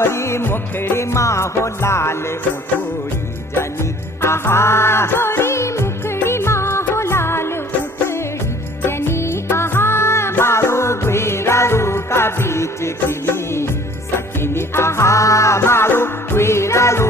गोरी मुखड़ी माँ हो लाल उठोड़ी जनी आहा गोरी मुखड़ी माँ हो लाल उठड़ी जनी आहा मारू गुइरारू का बीच खिली सखिनी आहा मारू गुइरारू